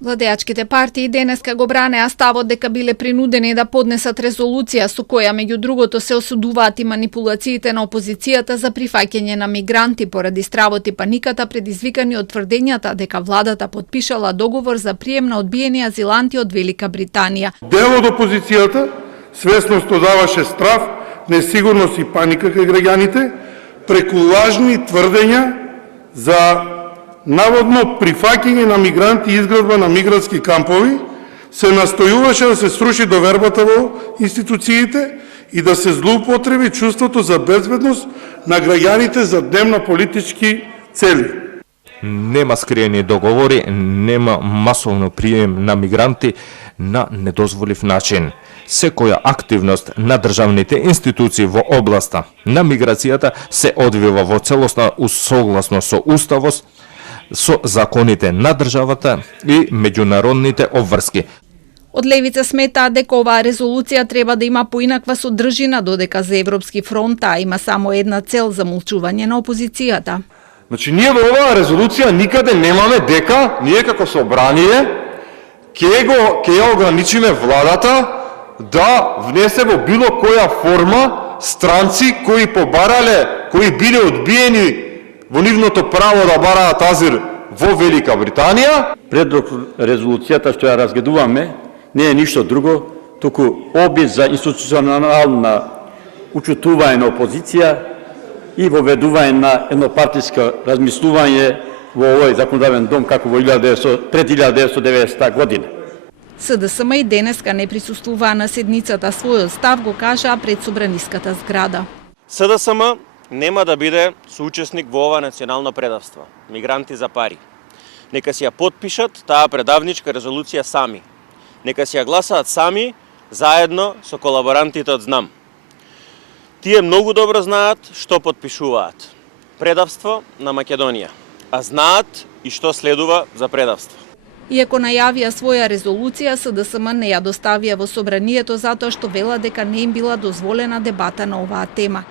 Владеачките партии денеска го бранеа ставот дека биле принудени да поднесат резолуција со која меѓу другото се осудуваат и манипулациите на опозицијата за прифаќање на мигранти поради стравот и паниката предизвикани од тврдењата дека владата потпишала договор за прием на одбиени азиланти од Велика Британија. Дел од опозицијата свесно стозаваше страв, несигурност и паника кај граѓаните преку лажни тврдења за наводно прифаќање на мигранти и изградба на мигрантски кампови, се настојуваше да се сруши довербата во институциите и да се злоупотреби чувството за безбедност на граѓаните за дневно-политички цели. Нема скриени договори, нема масовно прием на мигранти на недозволив начин. Секоја активност на државните институции во областа на миграцијата се одвива во целосна согласно со уставот, со законите на државата и меѓународните обврски. Од левица сметаат дека оваа резолуција треба да има поинаква содржина, додека за Европски фронт има само една цел: замолчување на опозицијата. Значи, ние во оваа резолуција никаде немаме дека ние како собрание ќе ја ограничиме владата да внесе во било која форма странци кои побарале, кои биле одбиени во нивното право да бараат азил во Велика Британија. Предлог резолуцијата што ја разгледуваме не е ништо друго, туку обид за институционална учутување на опозиција и воведување на еднопартиска размислување во овој законодавен дом како во 1990 година. СДСМ и денеска не присуствуваа на седницата, својот став го кажаа пред собраниската зграда. СДСМ нема да биде соучесник во ова национално предавство, мигранти за пари. Нека си ја потпишат таа предавничка резолуција сами. Нека си ја гласаат сами, заедно со колаборантите од ЗНАМ. Тие многу добро знаат што потпишуваат. Предавство на Македонија, а знаат и што следува за предавство. Иако најавија своја резолуција, СДСМ не ја доставија во собранието затоа што вела дека не им била дозволена дебата на оваа тема.